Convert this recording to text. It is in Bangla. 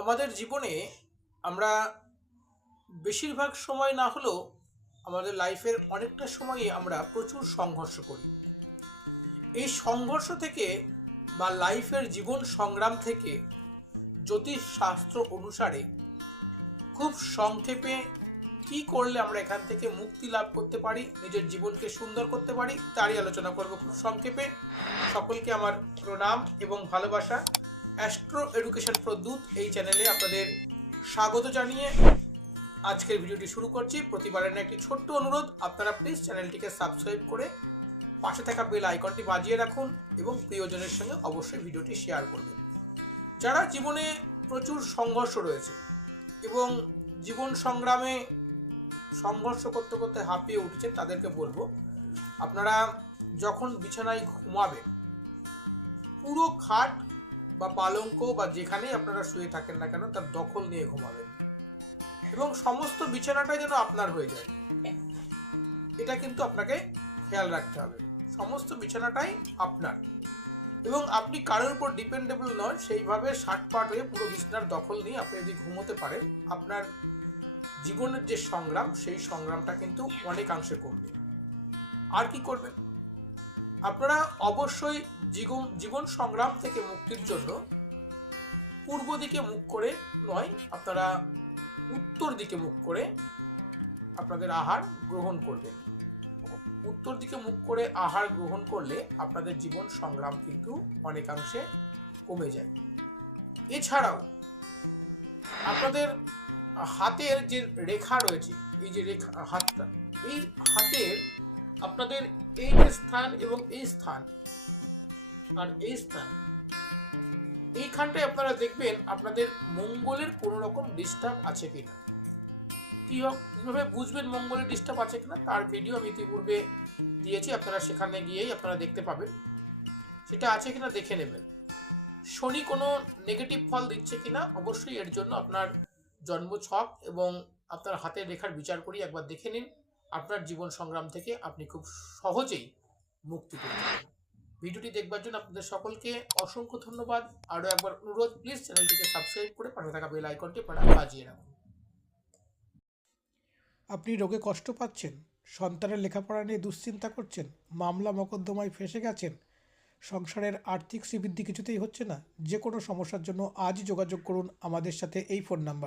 আমাদের জীবনে আমরা বেশিরভাগ সময় না হলেও আমাদের লাইফের অনেকটা সময়ই আমরা প্রচুর সংঘর্ষ করি। এই সংঘর্ষ থেকে বা লাইফের জীবন সংগ্রাম থেকে জ্যোতিষ শাস্ত্র অনুসারে খুব সংক্ষেপে কি করলে আমরা এখান থেকে মুক্তি লাভ করতে পারি, নিজের জীবনকে সুন্দর করতে পারি, তারই আলোচনা করব খুব সংক্ষেপে। সকলকে আমার প্রণাম এবং ভালোবাসা। অ্যাস্ট্রো এডুকেশন প্রদ্যুৎ এই চ্যানেলে আপনাদের স্বাগত জানিয়ে আজকের ভিডিওটি শুরু করছি। প্রতিবারের একটি ছোট্ট অনুরোধ, আপনারা প্লিজ চ্যানেলটিকে সাবস্ক্রাইব করে পাশে থাকা বেল আইকনটি বাজিয়ে রাখুন এবং প্রিয়জনের সঙ্গে অবশ্যই ভিডিওটি শেয়ার করবেন। যারা জীবনে প্রচুর সংঘর্ষ রয়েছে এবং জীবন সংগ্রামে সংঘর্ষ করতে করতে হাঁপিয়ে উঠেছেন, তাদেরকে বলবো, আপনারা যখন বিছানায় ঘুমাবেন পুরো খাট বা পালঙ্ক বা যেখানেই আপনারা শুয়ে থাকেন না কেন তার দখল নিয়ে ঘুমাবেন এবং সমস্ত বিছানাটাই যেন আপনার হয়ে যায়। এটা কিন্তু আপনাকে খেয়াল রাখতে হবে, সমস্ত বিছানাটাই আপনার এবং আপনি কারোর উপর ডিপেন্ডেবল নয়। সেইভাবে শাটপাট হয়ে পুরো বিছানার দখল নিয়ে আপনি যদি ঘুমোতে পারেন, আপনার জীবনের যে সংগ্রাম সেই সংগ্রামটা কিন্তু অনেকাংশে কমবে। আর কি করবেন, আপনারা অবশ্যই জীবন সংগ্রাম থেকে মুক্তির জন্য পূর্ব দিকে মুখ করে নয়, আপনারা উত্তর দিকে মুখ করে আপনাদের আহার গ্রহণ করবেন। উত্তর দিকে মুখ করে আহার গ্রহণ করলে আপনাদের জীবন সংগ্রাম কিন্তু অনেকাংশে কমে যায়। এছাড়াও আপনাদের হাতের যে রেখা রয়েছে, এই যে রেখা হাতটা, এই হাতের আপনাদের এই যে স্থান এবং এই স্থান আর এই স্থান, এইখানটায় আপনারা দেখবেন আপনাদের মঙ্গলের কোনো রকম ডিস্টার্ব আছে কিনা। কীভাবে বুঝবেন মঙ্গলের ডিস্টার্ব আছে কিনা তার ভিডিও আমি ইতিপূর্বে দিয়েছি, আপনারা সেখানে গিয়েই আপনারা দেখতে পাবেন সেটা আছে কিনা দেখে নেবেন। শনি কোনো নেগেটিভ ফল দিচ্ছে কিনা অবশ্যই এর জন্য আপনার জন্মছক এবং আপনার হাতের রেখার বিচার করি একবার দেখে নিন। আপনার জীবন সংগ্রাম থেকে আপনি খুব সহজেই মুক্তি পেতে পারেন। ভিডিওটি দেখবার জন্য আপনাদের সকলকে অসংখ্য ধন্যবাদ। আরও একবার অনুরোধ, প্লিজ চ্যানেলটিকে সাবস্ক্রাইব করে পাশে থাকা বেল আইকনটি আপনারা বাজিয়ে রাখুন। আপনি রোগে কষ্ট পাচ্ছেন, সন্তানের লেখাপড়া নিয়ে দুশ্চিন্তা করছেন, মামলা মকদ্দমায় ফেঁসে গেছেন, সংসারের আর্থিক শ্রীবৃদ্ধি কিছুতেই হচ্ছে না, যে কোনো সমস্যার জন্য আজই যোগাযোগ করুন আমাদের সাথে এই ফোন নাম্বারে।